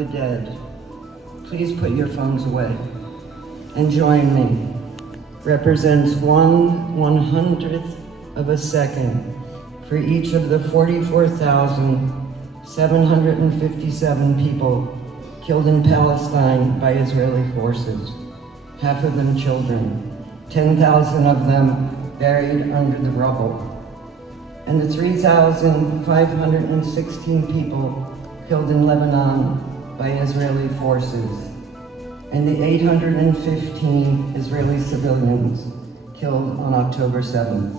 the dead. Please put your phones away and join me. Represents 1/100th of a second for each of the 44,757 people killed in Palestine by Israeli forces, half of them children, 10,000 of them buried under the rubble, and the 3,516 people killed in Lebanon by Israeli forces, and the 815 Israeli civilians killed on October 7th.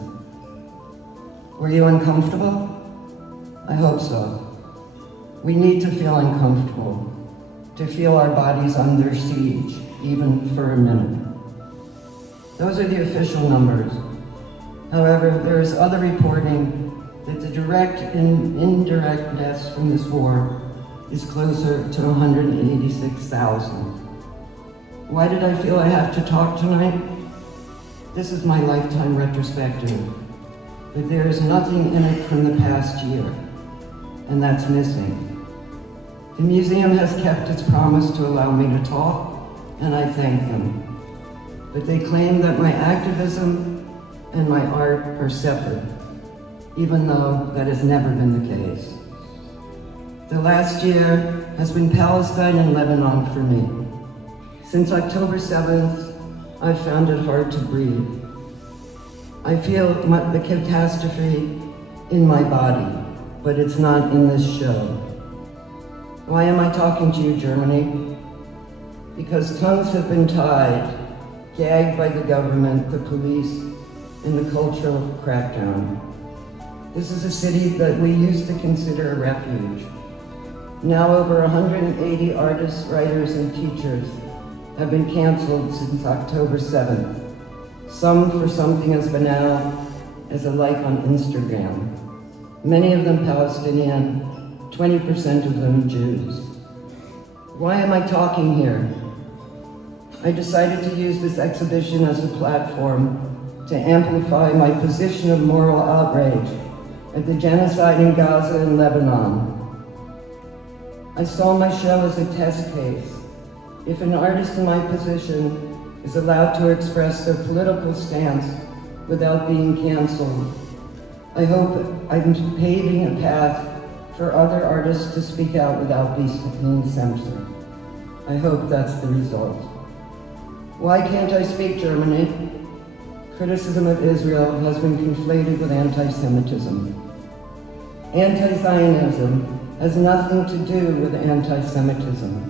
Were you uncomfortable? I hope so. We need to feel uncomfortable, to feel our bodies under siege, even for a minute. Those are the official numbers. However, there is other reporting that the direct and indirect deaths from this war is closer to 186,000. Why did I feel I have to talk tonight? This is my lifetime retrospective, but there is nothing in it from the past year, and that's missing. The museum has kept its promise to allow me to talk, and I thank them. But they claim that my activism and my art are separate, even though that has never been the case. The last year has been Palestine and Lebanon for me. Since October 7th, I've found it hard to breathe. I feel the catastrophe in my body, but it's not in this show. Why am I talking to you, Germany? Because tongues have been tied, gagged by the government, the police, and the cultural crackdown. This is a city that we used to consider a refuge. Now over 180 artists, writers, and teachers have been canceled since October 7th, some for something as banal as a like on Instagram. Many of them Palestinian, 20% of them Jews. Why am I talking here? I decided to use this exhibition as a platform to amplify my position of moral outrage at the genocide in Gaza and Lebanon. I saw my show as a test case. If an artist in my position is allowed to express their political stance without being canceled, I hope I'm paving a path for other artists to speak out without being censored. I hope that's the result. Why can't I speak, Germany? Criticism of Israel has been conflated with anti-Semitism. Anti-Zionism has nothing to do with anti-Semitism.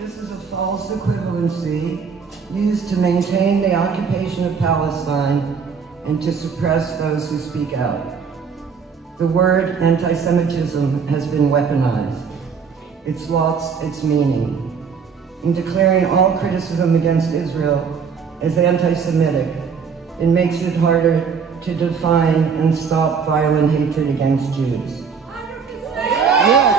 This is a false equivalency used to maintain the occupation of Palestine and to suppress those who speak out. The word anti-Semitism has been weaponized. It's lost its meaning. In declaring all criticism against Israel as anti-Semitic, it makes it harder to define and stop violent hatred against Jews. Yes.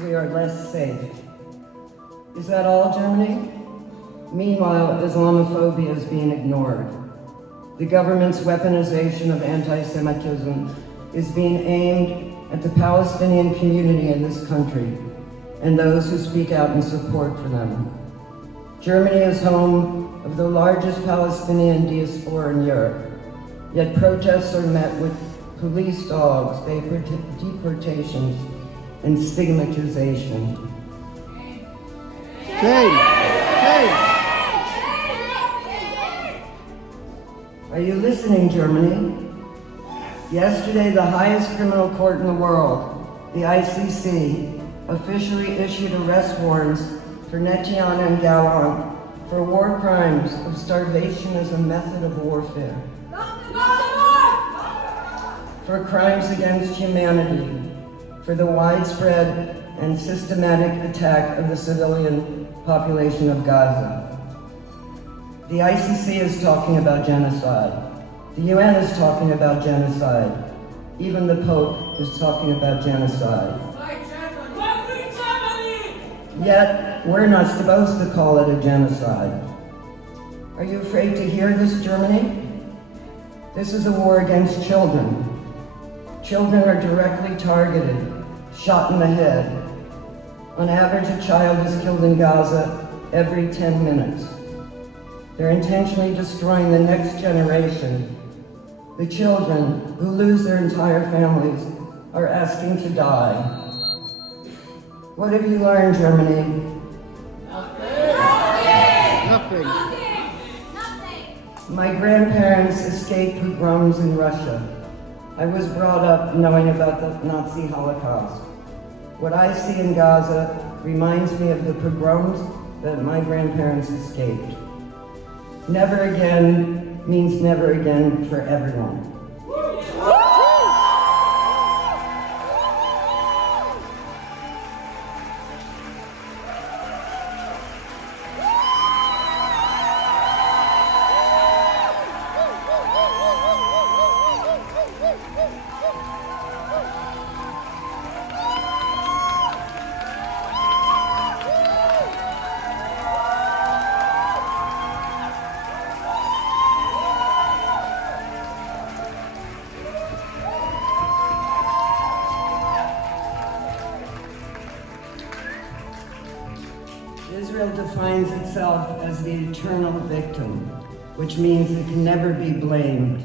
We are less safe. Is that all, Germany? Meanwhile, Islamophobia is being ignored. The government's weaponization of anti-Semitism is being aimed at the Palestinian community in this country and those who speak out in support for them. Germany is home of the largest Palestinian diaspora in Europe, yet protests are met with police dogs, deportations, and stigmatization. Shame! Shame! Are you listening, Germany? Yesterday, the highest criminal court in the world, the ICC, officially issued arrest warrants for Netanyahu and Gallant for war crimes of starvation as a method of warfare, for crimes against humanity, for the widespread and systematic attack of the civilian population of Gaza. The ICC is talking about genocide. The UN is talking about genocide. Even the Pope is talking about genocide. Yet, we're not supposed to call it a genocide. Are you afraid to hear this, Germany? This is a war against children. Children are directly targeted, shot in the head. On average, a child is killed in Gaza every 10 minutes. They're intentionally destroying the next generation. The children who lose their entire families are asking to die. What have you learned, Germany? Nothing. My grandparents escaped pogroms in Russia. I was brought up knowing about the Nazi Holocaust. What I see in Gaza reminds me of the pogroms that my grandparents escaped. Never again means never again for everyone. Israel defines itself as the eternal victim, which means it can never be blamed,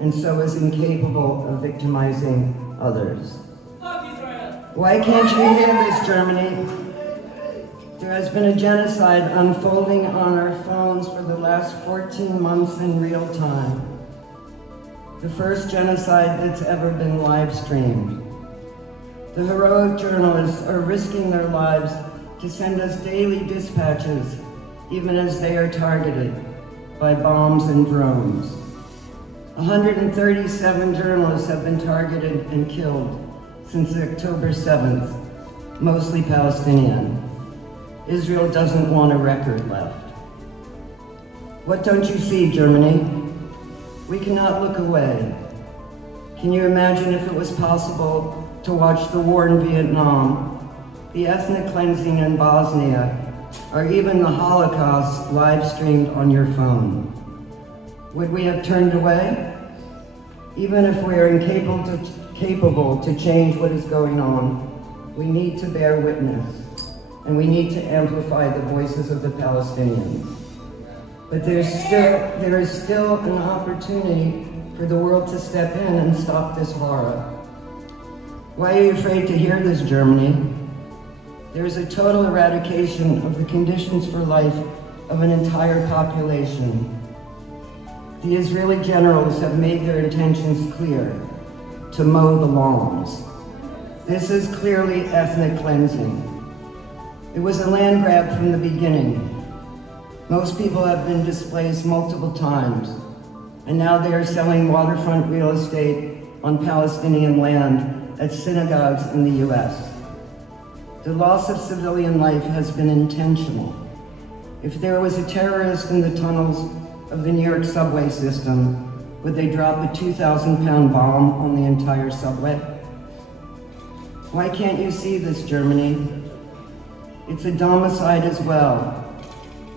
and so is incapable of victimizing others. Fuck Israel! Why can't you hear this, Germany? There has been a genocide unfolding on our phones for the last 14 months in real time. The first genocide that's ever been live streamed. The heroic journalists are risking their lives to send us daily dispatches, even as they are targeted by bombs and drones. 137 journalists have been targeted and killed since October 7th, mostly Palestinian. Israel doesn't want a record left. What don't you see, Germany? We cannot look away. Can you imagine if it was possible to watch the war in Vietnam, the ethnic cleansing in Bosnia, or even the Holocaust live streamed on your phone? Would we have turned away? Even if we are incapable to change what is going on, we need to bear witness, and we need to amplify the voices of the Palestinians. But there is still an opportunity for the world to step in and stop this horror. Why are you afraid to hear this, Germany? There is a total eradication of the conditions for life of an entire population. The Israeli generals have made their intentions clear: to mow the lawns. This is clearly ethnic cleansing. It was a land grab from the beginning. Most people have been displaced multiple times, and now they are selling waterfront real estate on Palestinian land at synagogues in the US. The loss of civilian life has been intentional. If there was a terrorist in the tunnels of the New York subway system, would they drop a 2,000-pound bomb on the entire subway? Why can't you see this, Germany? It's a domicide as well.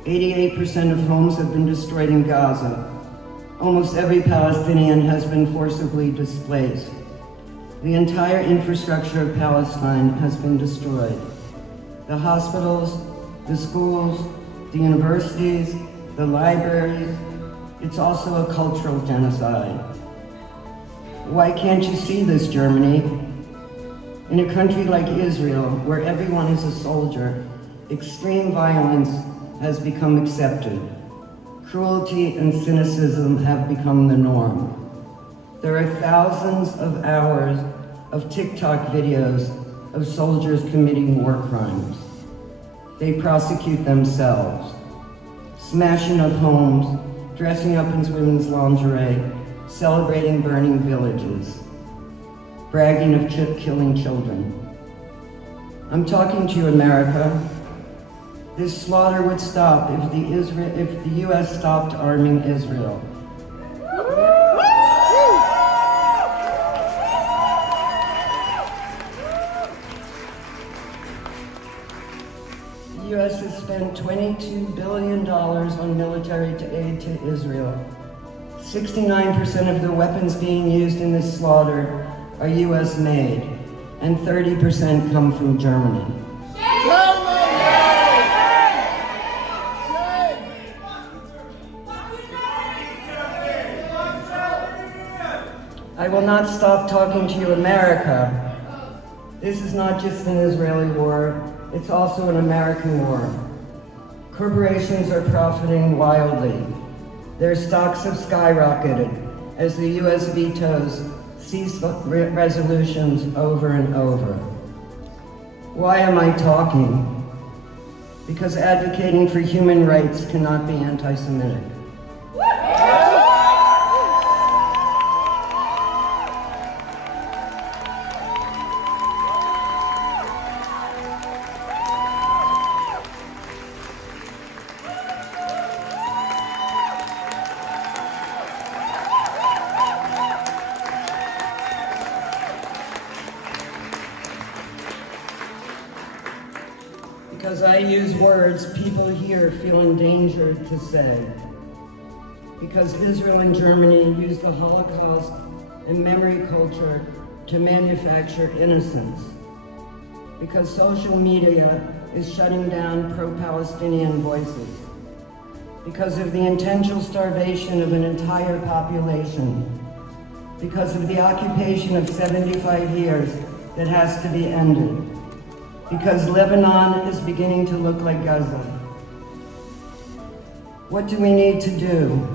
88% of homes have been destroyed in Gaza. Almost every Palestinian has been forcibly displaced. The entire infrastructure of Palestine has been destroyed. The hospitals, the schools, the universities, the libraries. It's also a cultural genocide. Why can't you see this, Germany? In a country like Israel, where everyone is a soldier, extreme violence has become accepted. Cruelty and cynicism have become the norm. There are thousands of hours of TikTok videos of soldiers committing war crimes. They prosecute themselves, smashing up homes, dressing up in women's lingerie, celebrating burning villages, bragging of killing children. I'm talking to you, America. This slaughter would stop if the U.S. stopped arming Israel. The U.S. has spent $22 billion on military aid to Israel. 69% of the weapons being used in this slaughter are U.S. made, and 30% come from Germany. I will not stop talking to you, America. This is not just an Israeli war, it's also an American war. Corporations are profiting wildly. Their stocks have skyrocketed as the U.S. vetoes cease resolutions over and over. Why am I talking? Because advocating for human rights cannot be anti-Semitic. Because I use words people here feel endangered to say. Because Israel and Germany use the Holocaust and memory culture to manufacture innocence. Because social media is shutting down pro-Palestinian voices. Because of the intentional starvation of an entire population. Because of the occupation of 75 years that has to be ended. Because Lebanon is beginning to look like Gaza. What do we need to do?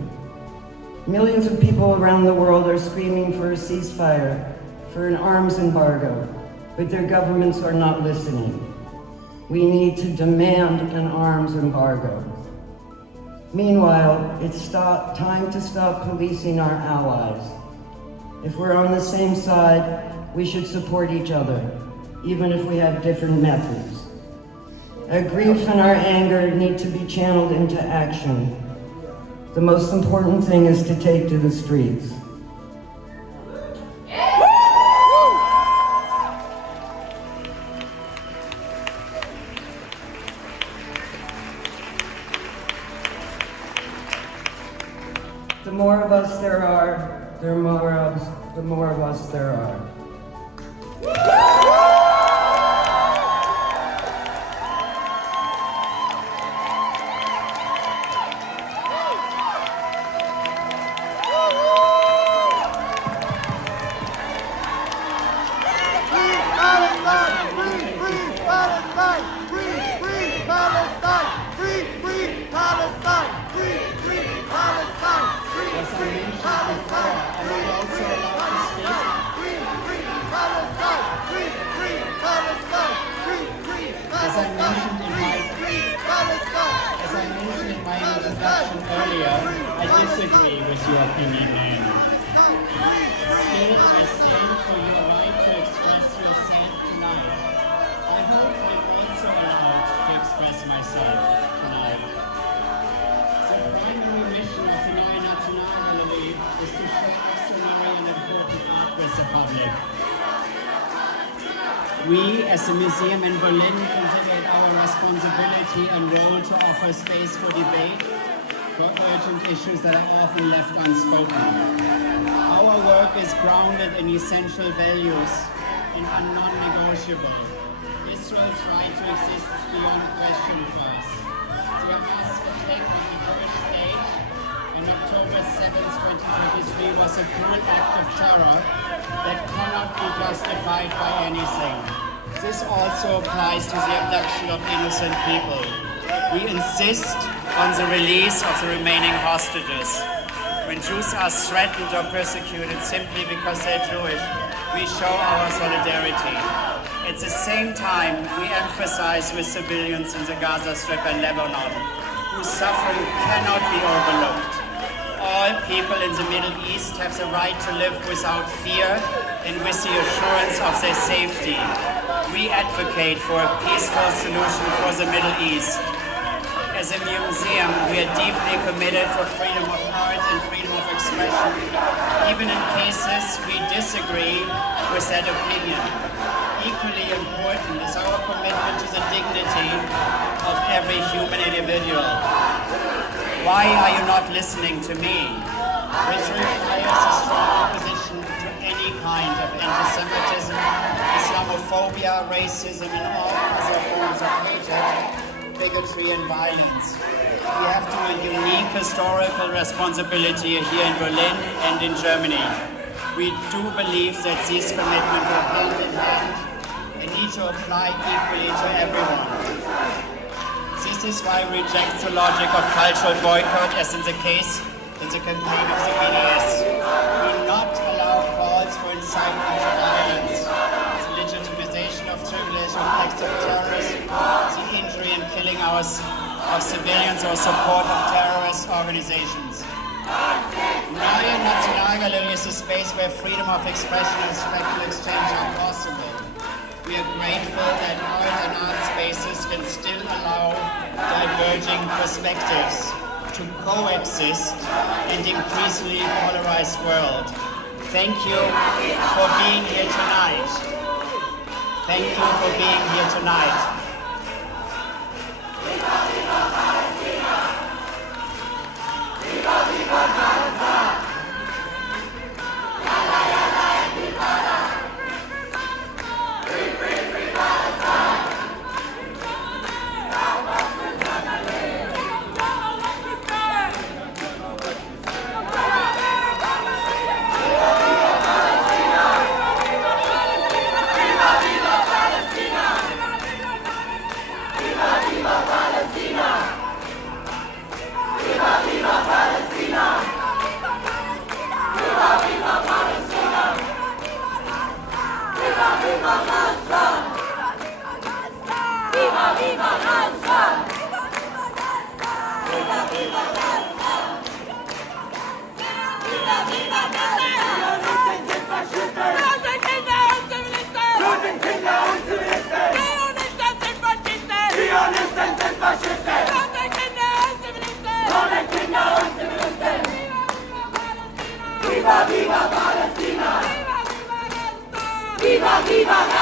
Millions of people around the world are screaming for a ceasefire, for an arms embargo, but their governments are not listening. We need to demand an arms embargo. Meanwhile, it's time to stop policing our allies. If we're on the same side, we should support each other, even if we have different methods. Our grief and our anger need to be channeled into action. The most important thing is to take to the streets. The more of us there are, the more of us there are. As I mentioned in my introduction earlier, I disagree with your opinion, Nan. Still, I stand for your right to express yourself tonight. I hope I'm also allowed to express myself tonight. The primary mission of the Neue Nationalgalerie is to share extraordinary and important art with the public. We, as a museum in Berlin, consider it our responsibility and role to offer space for debate for urgent issues that are often left unspoken. Our work is grounded in essential values and are non-negotiable. Israel's right to exist is beyond question for us. The Hamas attack on the Jewish state on October 7, 2023 was a cruel act of terror that cannot be justified by anything. This also applies to the abduction of innocent people. We insist on the release of the remaining hostages. When Jews are threatened or persecuted simply because they're Jewish, we show our solidarity. At the same time, we empathize with civilians in the Gaza Strip and Lebanon, whose suffering cannot be overlooked. All people in the Middle East have the right to live without fear and with the assurance of their safety. We advocate for a peaceful solution for the Middle East. As a museum, we are deeply committed for freedom of art and freedom of expression, even in cases we disagree with that opinion. Equally important is our commitment to the dignity of every human individual. Why are you not listening to me? Which requires a strong opposition to any kind of anti-Semitism, Islamophobia, racism, and all other forms of hatred, bigotry, and violence. We have a unique historical responsibility here in Berlin and in Germany. We do believe that these commitments go hand in hand and need to apply equally to everyone. This is why we reject the logic of cultural boycott, as in the case in the campaign of the BDS. We will not allow calls for incitement to violence, the legitimization of trivialization of acts of terrorism, the injury and killing of civilians, or support of terrorist organizations. Neue Nationalgalerie is a space where freedom of expression and respectful exchange are possible. We are grateful that art and art spaces can still allow diverging perspectives to coexist in the increasingly polarized world. Thank you for being here tonight. Thank you for being here tonight. Viva, viva Palestina! Viva, viva